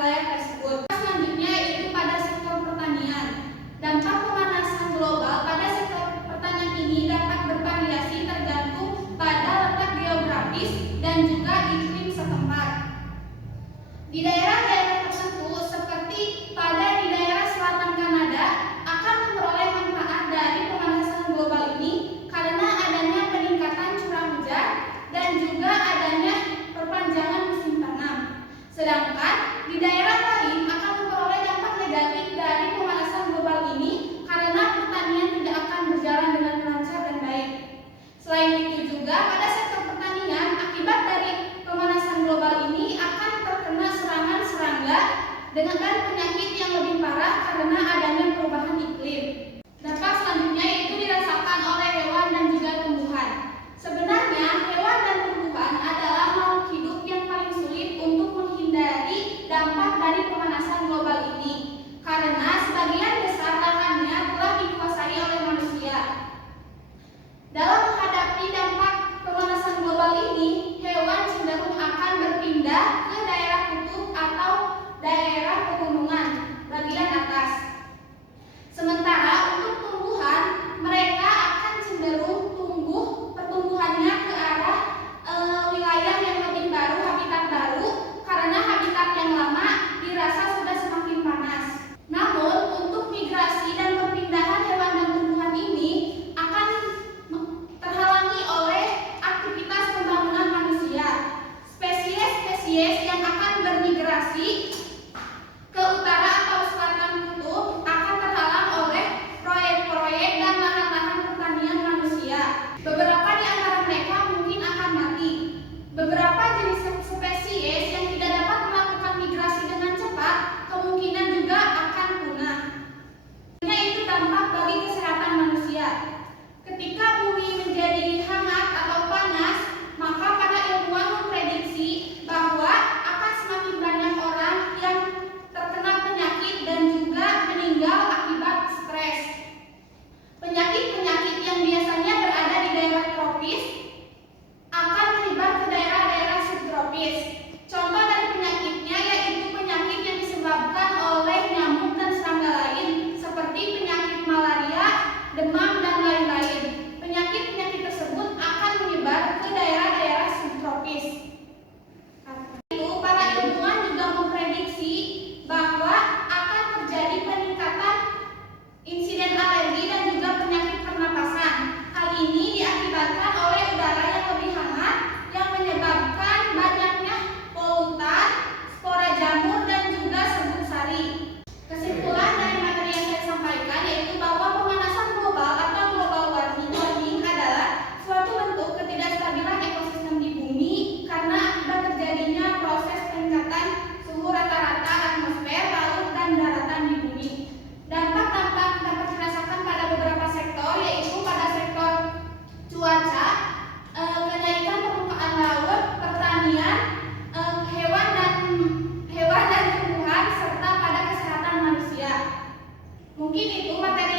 wilayah tersebut. Selanjutnya yaitu pada sektor pertanian. Dampak pemanasan global pada sektor pertanian ini dapat bervariasi tergantung pada letak geografis dan juga iklim setempat. Di daerah-daerah tertentu seperti di daerah selatan Kanada akan memperoleh manfaat dari pemanasan global ini karena adanya peningkatan curah hujan dan juga adanya perpanjangan musim tanam. Sedangkan di daerah lain akan memperoleh dampak negatif dari pemanasan global ini karena pertanian tidak akan berjalan dengan lancar dan baik. Selain itu juga pada sektor pertanian akibat dari pemanasan global ini akan terkena serangan serangga dengan penyakit yang lebih parah karena adanya perubahan iklim. Dampak selanjutnya yaitu dirasakan oleh hewan dan juga tumbuhan. Sebenarnya hewan dan tumbuhan adalah makhluk hidup yang paling sulit untuk menghindari dampak dari pemanasan global ini karena sebagian besar lahannya telah dikuasai oleh manusia. Dalam menghadapi dampak pemanasan global ini, hewan cenderung akan berpindah ke daerah kutub atau daerah pegunungan bagian atas. Sementara untuk tumbuhan, mereka akan cenderung tumbuh pertumbuhannya ke arah wilayah yang lebih baru, habitat baru, karena habitat yang lama dirasa sudah semakin panas. Namun, untuk migrasi dan perpindahan hewan dan tumbuhan ini akan terhalangi oleh aktivitas pembangunan manusia. Spesies-spesies yang akan bermigrasi ke utara atau selatan kutub akan terhalang oleh proyek-proyek dan lahan-lahan pertanian manusia. Beberapa di antara mereka mungkin akan mati. Beberapa jenis spesies yang tidak dapat melakukan migrasi dengan cepat kemungkinan juga akan punah. Itu dampak bagi kesehatan manusia. Ketika bumi menjadi hangat atau panas, maka para ilmuwan memprediksi bahwa akan semakin banyak orang yang terkena penyakit dan juga meninggal akibat stres. Penyakit-penyakit yang biasanya berada di daerah tropis akan menyebar ke daerah-daerah subtropis. Contoh dari penyakitnya yaitu penyakit yang disebabkan oleh nyamuk dan serangga lain seperti penyakit malaria, demam, dan lain-lain. Penyakit-penyakit tersebut akan menyebar ke daerah-daerah subtropis. Para ilmuwan juga memprediksi bahwa akan terjadi peningkatan insiden alergi dan juga penyakit pernapasan. Hal ini diakibatkan oleh udara yang lebih hangat yang menyebabkan banyaknya polutan, spora jamur, dan juga serbuk sari. Kesimpulan dari materi yang saya sampaikan yaitu bahwa pemanasan global atau global warming adalah suatu bentuk ketidakstabilan ekosistem di bumi karena akibat terjadinya proses peningkatan suhu rata-rata atmosfer, laut, dan daratan di bumi. Dampak-dampak dapat dirasakan pada beberapa sektor yaitu pada sektor cuaca, kenaikan permukaan laut, pertanian, hewan dan tumbuhan, serta pada kesehatan manusia. Mungkin itu materi